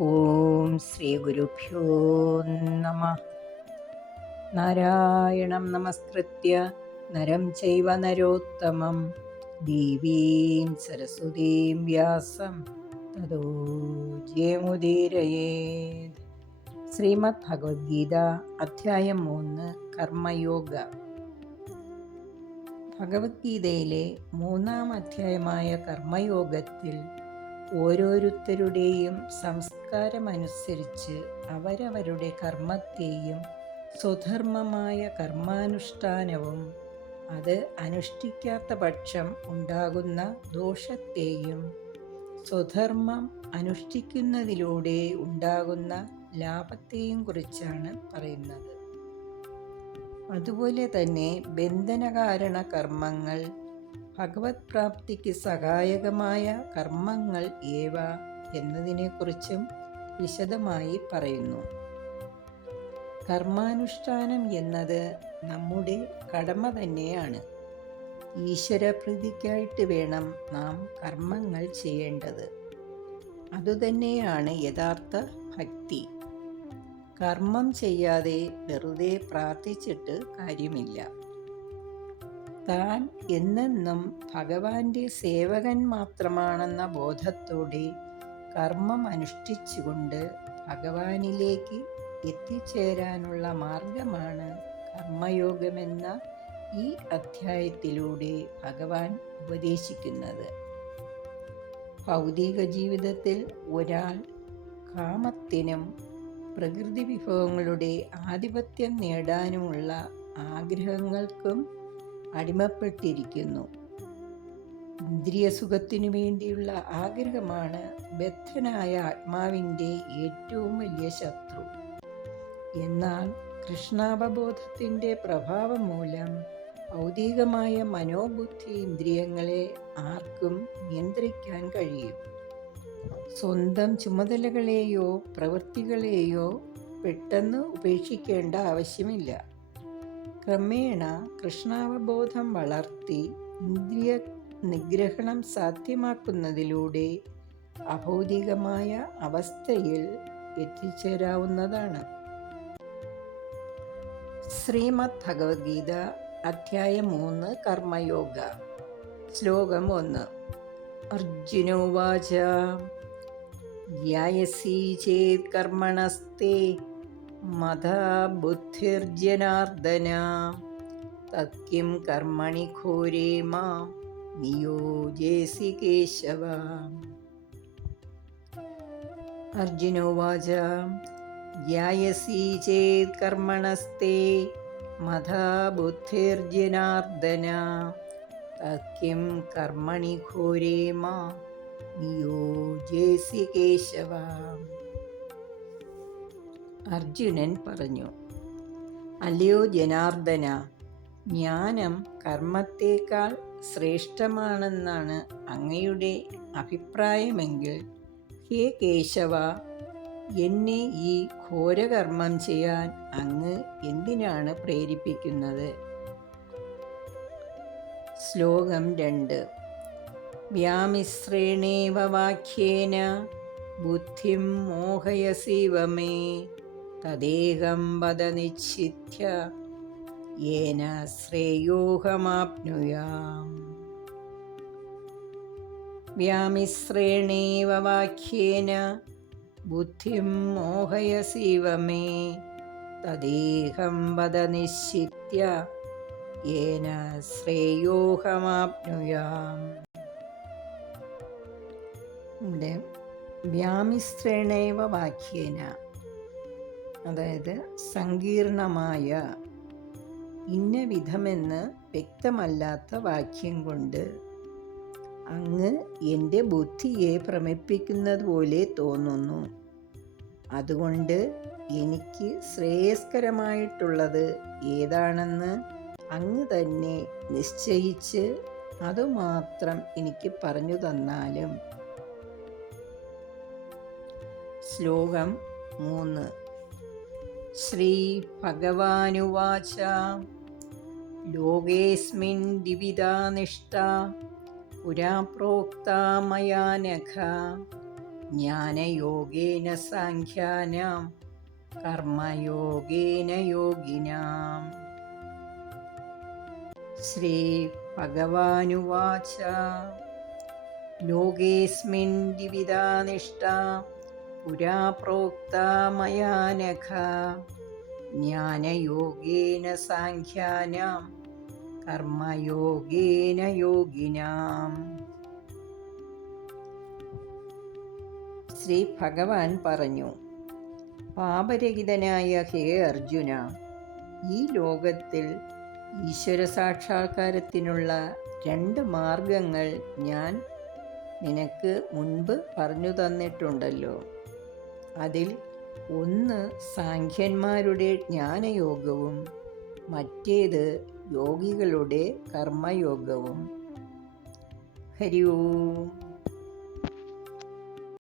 ഓം ശ്രീ ഗുരുഭ്യോ നമ. നാരായണം നമസ്കൃത്യ നരം ചൈവ നരോത്തമം ദേവീം സരസ്വതീം വ്യാസം തതോ ജയമുദീരയേത്. ശ്രീമദ് ഭഗവത്ഗീത അധ്യായം 3 കർമ്മയോഗ. ഭഗവത്ഗീതയിലെ 3-ാം അധ്യായമായ കർമ്മയോഗത്തിൽ ഓരോരുത്തരുടെയും സംസ്കാരമനുസരിച്ച് അവരവരുടെ കർമ്മത്തെയും സ്വധർമ്മമായ കർമാനുഷ്ഠാനവും അത് അനുഷ്ഠിക്കാത്ത പക്ഷം ഉണ്ടാകുന്ന ദോഷത്തെയും സ്വധർമ്മം അനുഷ്ഠിക്കുന്നതിലൂടെ ഉണ്ടാകുന്ന ലാഭത്തെയും കുറിച്ചാണ് പറയുന്നത്. അതുപോലെ തന്നെ ബന്ധനകാരണ കർമ്മങ്ങൾ, ഭഗവത് പ്രാപ്തിക്ക് സഹായകമായ കർമ്മങ്ങൾ ഏവ എന്നതിനെക്കുറിച്ചും വിശദമായി പറയുന്നു. കർമാനുഷ്ഠാനം എന്നത് നമ്മുടെ കടമ തന്നെയാണ്. ഈശ്വരപ്രീതിക്കായിട്ട് വേണം നാം കർമ്മങ്ങൾ ചെയ്യേണ്ടത്. അതുതന്നെയാണ് യഥാർത്ഥ ഭക്തി. കർമ്മം ചെയ്യാതെ വെറുതെ പ്രാർത്ഥിച്ചിട്ട് കാര്യമില്ല. താൻ എന്നെന്നും ഭഗവാന്റെ സേവകൻ മാത്രമാണെന്ന ബോധത്തോടെ കർമ്മം അനുഷ്ഠിച്ചുകൊണ്ട് ഭഗവാനിലേക്ക് എത്തിച്ചേരാനുള്ള മാർഗമാണ് കർമ്മയോഗമെന്ന ഈ അധ്യായത്തിലൂടെ ഭഗവാൻ ഉപദേശിക്കുന്നത്. ഭൗതിക ജീവിതത്തിൽ ഒരാൾ കാമത്തിനും പ്രകൃതി വിഭവങ്ങളുടെ ആധിപത്യം നേടാനുമുള്ള ആഗ്രഹങ്ങൾക്കും അടിമപ്പെട്ടിരിക്കുന്നു. ഇന്ദ്രിയ സുഖത്തിനു വേണ്ടിയുള്ള ആഗ്രഹമാണ് ബദ്ധനായ ആത്മാവിൻ്റെ ഏറ്റവും വലിയ ശത്രു. എന്നാൽ കൃഷ്ണാവബോധത്തിൻ്റെ പ്രഭാവം മൂലം ഭൗതികമായ മനോബുദ്ധി ഇന്ദ്രിയങ്ങളെ ആർക്കും നിയന്ത്രിക്കാൻ കഴിയും. സ്വന്തം ചുമതലകളെയോ പ്രവൃത്തികളെയോ പെട്ടെന്ന് ഉപേക്ഷിക്കേണ്ട ആവശ്യമില്ല. ക്രമേണ കൃഷ്ണാവബോധം വളർത്തി ഇന്ദ്രിയ നിഗ്രഹണം സാധ്യമാക്കുന്നതിലൂടെ അഭൗതികമായ അവസ്ഥയിൽ എത്തിച്ചേരാവുന്നതാണ്. ശ്രീമദ് ഭഗവത്ഗീത അധ്യായം 3 കർമ്മയോഗ. ശ്ലോകം 1. അർജുനോവാച ധ്യായസി ചേത് കർമ്മണസ്തേ മതാ ബുദ്ധിർജനാർദ്ദന തത്കിം കർമ്മണി ഘോരേ മാം നിയോജയസി കേശവ. അർജുനോവാച ധ്യായസി ചേത് കർമ്മണസ്തേ മതാ ബുദ്ധിർജനാർദ്ദന തത്കിം കർമ്മണി ഘോരേ മാം നിയോജയസി കേശവ. അർജുനൻ പറഞ്ഞു, അല്ലയോ ജനാർദ്ദന, ജ്ഞാനം കർമ്മത്തേക്കാൾ ശ്രേഷ്ഠമാണെന്നാണ് അങ്ങയുടെ അഭിപ്രായമെങ്കിൽ ഹേ കേശവ, എന്നെ ഈ ഘോരകർമ്മം ചെയ്യാൻ അങ്ങ് എന്തിനാണ് പ്രേരിപ്പിക്കുന്നത്? ശ്ലോകം 2. വ്യാമിശ്രേണേവ വാക്യേന ബുദ്ധിം മോഹയസീവ മേ തദേഹം വദ നിശ്ചിത്യ യേന ശ്രേയോഹമാപ്നുയാം. വ്യാമിശ്രേണേവ വാക്യേന ബുദ്ധിം മോഹയസീവ മേ തദേഹം വദ നിശ്ചിത്യ യേന ശ്രേയോഹമാപ്നുയാം. ഇവിടെ വ്യാമിശ്രേണേവ വാക്യേന, അതായത് സങ്കീർണമായ ഇന്ന വിധമെന്ന് വ്യക്തമല്ലാത്ത വാക്യം കൊണ്ട് അങ്ങ് എൻ്റെ ബുദ്ധിയെ ഭ്രമിപ്പിക്കുന്നത് പോലെ തോന്നുന്നു. അതുകൊണ്ട് എനിക്ക് ശ്രേയസ്കരമായിട്ടുള്ളത് ഏതാണെന്ന് അങ്ങ് തന്നെ നിശ്ചയിച്ച് അതുമാത്രം എനിക്ക് പറഞ്ഞു തന്നാലും. ശ്ലോകം 3. ശ്രീ ഭഗവാനുവാച ലോകേസ്മിൻ ദ്വിവിധാ നിഷ്ഠാ പുരാ പ്രോക്താ മയാ നഘ ജ്ഞാനയോഗേന സാഖ്യാനാം കർമ്മയോഗേന യോഗിനാം. ശ്രീ ഭഗവാനുവാച. ലോകേസ്മിൻ ദ്വിവിധാ നിഷ്ഠാ പുരാ പ്രോക്താ മയാ നഘ. ജ്ഞാനയോഗേന സാഖ്യാനാം കർമ്മയോഗേന യോഗിനാം. ശ്രീ ഭഗവാൻ പറഞ്ഞു, പാപരഹിതനായ ഹേ അർജുന, ഈ ലോകത്തിൽ ഈശ്വര സാക്ഷാത്കാരത്തിനുള്ള 2 മാർഗങ്ങൾ ഞാൻ നിനക്ക് മുൻപ് പറഞ്ഞു തന്നിട്ടുണ്ടല്ലോ. അതിൽ ഒന്ന് സാഖ്യന്മാരുടെ ജ്ഞാനയോഗവും മറ്റേത് യോഗികളുടെ കർമ്മയോഗവും. ഹരി ഓം.